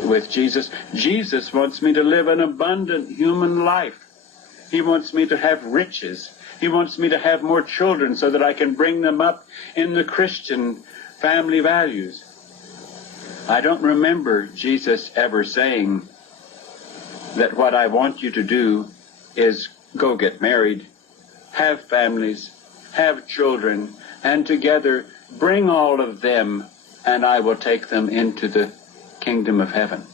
with Jesus. Jesus wants me to live an abundant human life. He wants me to have riches. He wants me to have more children so that I can bring them up in the Christian family values. I don't remember Jesus ever saying that what I want you to do is go get married, have families, have children, and together bring all of them, and I will take them into the kingdom of heaven.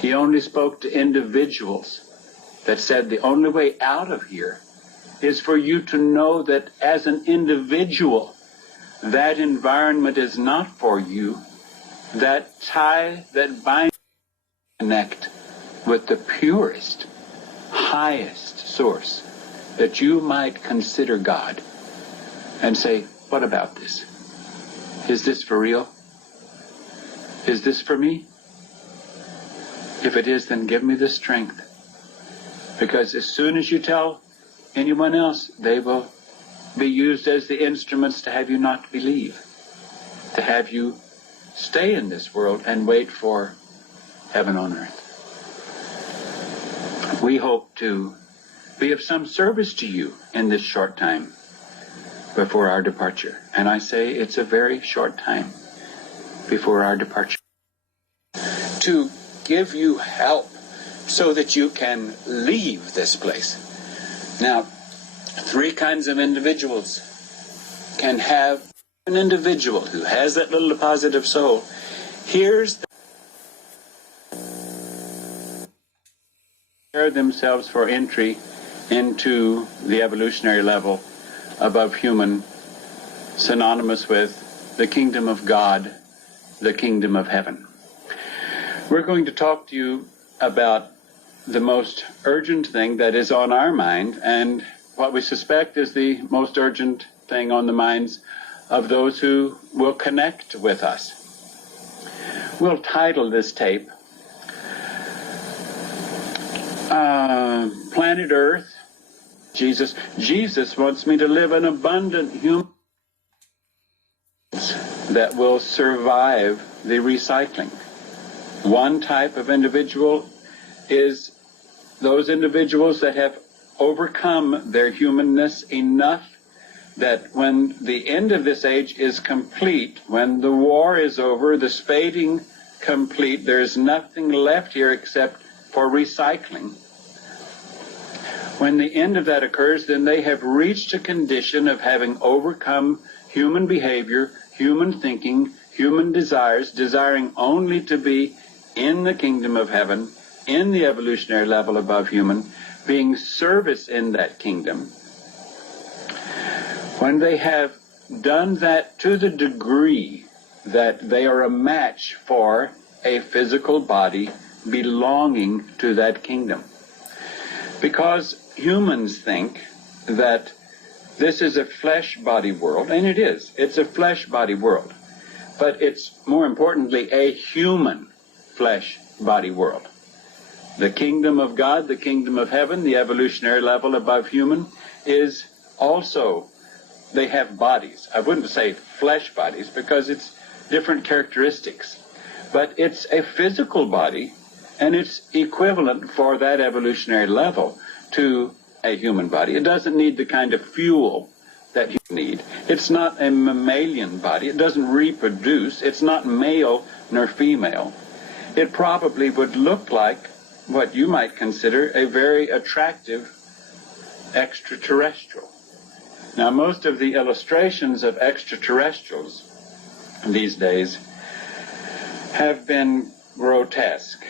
He only spoke to individuals that said the only way out of here is for you to know that as an individual, that environment is not for you. That tie that binds you connect with the purest, highest source that you might consider God and say, what about this? Is this for real? Is this for me? If it is, then give me the strength. Because as soon as you tell anyone else, they will be used as the instruments to have you not believe, to have you stay in this world and wait for heaven on earth. We hope to be of some service to you in this short time before our departure. And I say it's a very short time before our departure. To give you help so that you can leave this place. Now, three kinds of individuals can have. An individual who has that little deposit of soul hears prepare themselves for entry into the evolutionary level above human, synonymous with the kingdom of God, the kingdom of heaven. We're going to talk to you about the most urgent thing that is on our mind, and what we suspect is the most urgent thing on the minds of those who will connect with us. We'll title this tape Planet Earth. Jesus wants me to live an abundant human that will survive the recycling. One type of individual is those individuals that have overcome their humanness enough that when the end of this age is complete, when the war is over, the spading complete, there's nothing left here except for recycling. When the end of that occurs, then they have reached a condition of having overcome human behavior, human thinking, human desires, desiring only to be in the kingdom of heaven, in the evolutionary level above human, being service in that kingdom. When they have done that to the degree that they are a match for a physical body belonging to that kingdom. Because humans think that this is a flesh body world, and it is. It's a flesh body world. But it's more importantly a human flesh body world. The kingdom of God, the kingdom of heaven, the evolutionary level above human, is also, they have bodies. I wouldn't say flesh bodies because it's different characteristics. But it's a physical body, and it's equivalent for that evolutionary level to a human body. It doesn't need the kind of fuel that you need. It's not a mammalian body. It doesn't reproduce. It's not male nor female. It probably would look like what you might consider a very attractive extraterrestrial. Now, most of the illustrations of extraterrestrials these days have been grotesque,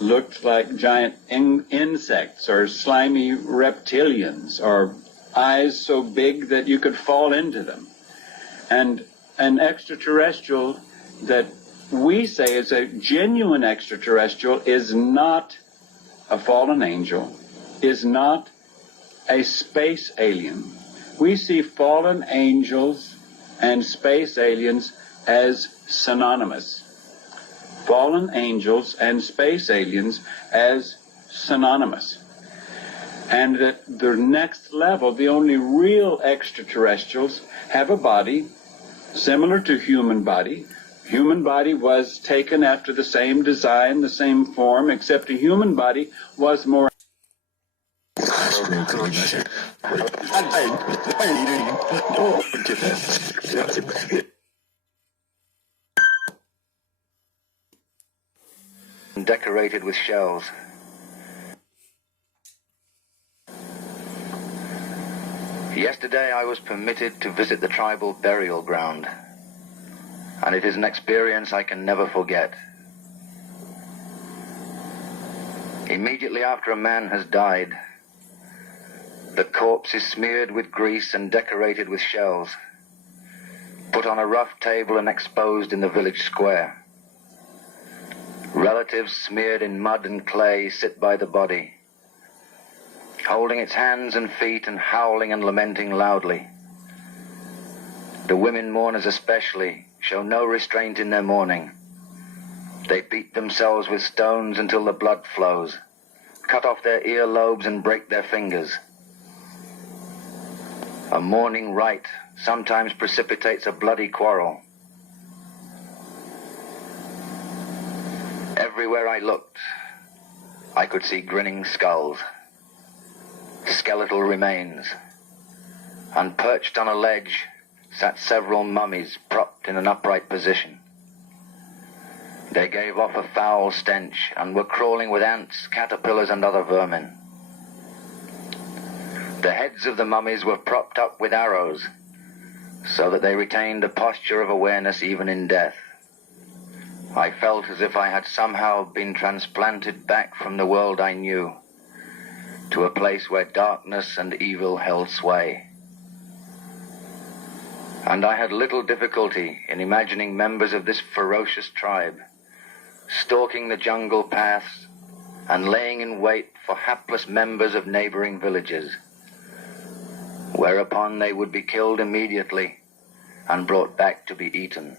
looked like giant insects or slimy reptilians or eyes so big that you could fall into them. And an extraterrestrial that we say is a genuine extraterrestrial is not a fallen angel, is not a space alien. We see fallen angels and space aliens as synonymous. Fallen angels and space aliens as synonymous. And at the next level, the only real extraterrestrials have a body similar to human body, Human body was taken after the same design, the same form, except a human body was more decorated with shells. Yesterday I was permitted to visit the tribal burial ground, and it is an experience I can never forget. Immediately after a man has died, the corpse is smeared with grease and decorated with shells, put on a rough table and exposed in the village square. Relatives smeared in mud and clay sit by the body, holding its hands and feet and howling and lamenting loudly. The women mourners especially show no restraint in their mourning. They beat themselves with stones until the blood flows, cut off their earlobes and break their fingers. A mourning rite sometimes precipitates a bloody quarrel. Everywhere I looked, I could see grinning skulls, skeletal remains, and perched on a ledge sat several mummies propped in an upright position. They gave off a foul stench and were crawling with ants, caterpillars, and other vermin. The heads of the mummies were propped up with arrows, so that they retained a posture of awareness even in death. I felt as if I had somehow been transplanted back from the world I knew to a place where darkness and evil held sway. And I had little difficulty in imagining members of this ferocious tribe stalking the jungle paths and laying in wait for hapless members of neighboring villages, whereupon they would be killed immediately and brought back to be eaten.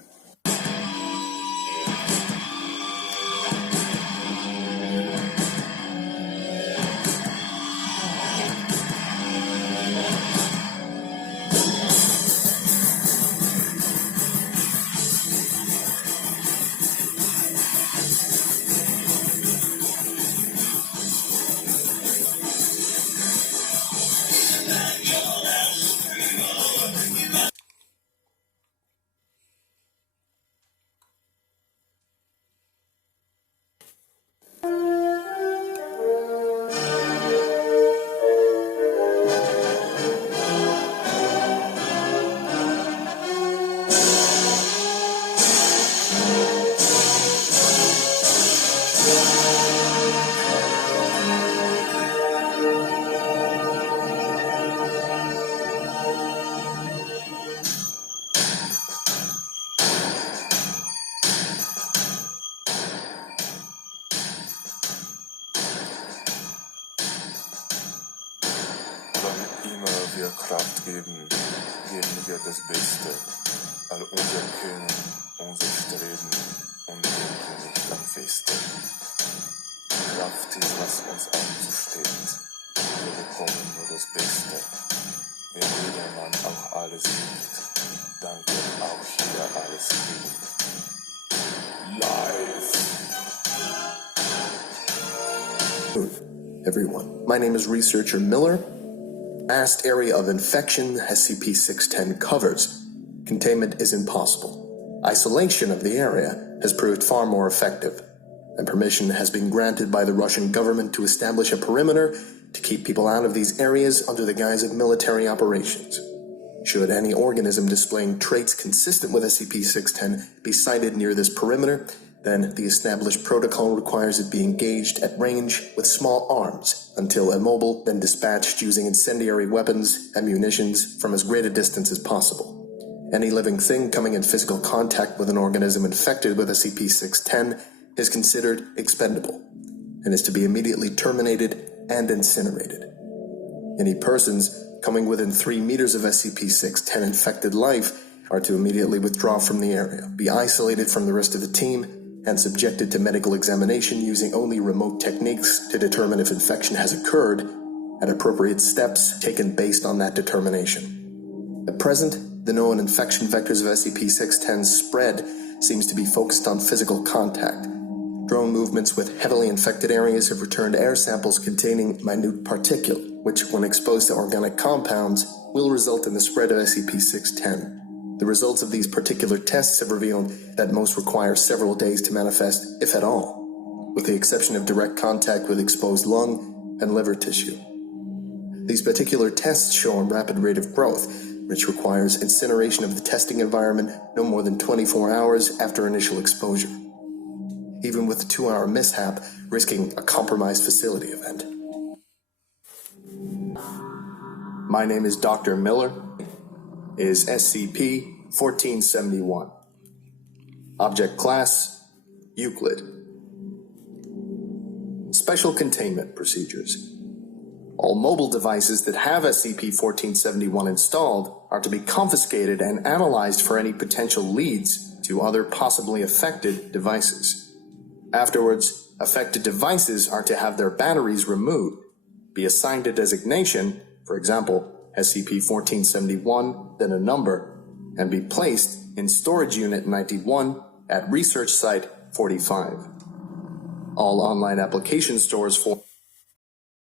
wir Kraft geben, geben wir das Beste. All unser Können, unser Streben und denken nicht am Feste. Kraft ist, was uns anzusteht. Wir bekommen nur das Beste. Wenn jedermann auch alles gibt, dann wird auch hier alles geben. Live! Everyone. My name is Researcher Miller. Vast area of infection SCP-610 covers. Containment is impossible. Isolation of the area has proved far more effective, and permission has been granted by the Russian government to establish a perimeter to keep people out of these areas under the guise of military operations. Should any organism displaying traits consistent with SCP-610 be sighted near this perimeter, then the established protocol requires it be engaged at range with small arms until immobile, then dispatched using incendiary weapons and munitions from as great a distance as possible. Any living thing coming in physical contact with an organism infected with SCP-610 is considered expendable and is to be immediately terminated and incinerated. Any persons coming within 3 meters of SCP-610 infected life are to immediately withdraw from the area, be isolated from the rest of the team, and subjected to medical examination using only remote techniques to determine if infection has occurred, and appropriate steps taken based on that determination. At present, the known infection vectors of SCP-610 spread seems to be focused on physical contact. Drone movements with heavily infected areas have returned air samples containing minute particulates, which, when exposed to organic compounds, will result in the spread of SCP-610. The results of these particular tests have revealed that most require several days to manifest, if at all, with the exception of direct contact with exposed lung and liver tissue. These particular tests show a rapid rate of growth, which requires incineration of the testing environment no more than 24 hours after initial exposure, even with a 2-hour mishap risking a compromised facility event. My name is Dr. Miller, is SCP-1471. Object Class, Euclid. Special Containment Procedures. All mobile devices that have SCP-1471 installed are to be confiscated and analyzed for any potential leads to other possibly affected devices. Afterwards, affected devices are to have their batteries removed, be assigned a designation, for example, SCP-1471, then a number, and be placed in Storage Unit 91 at Research Site 45. All online application stores for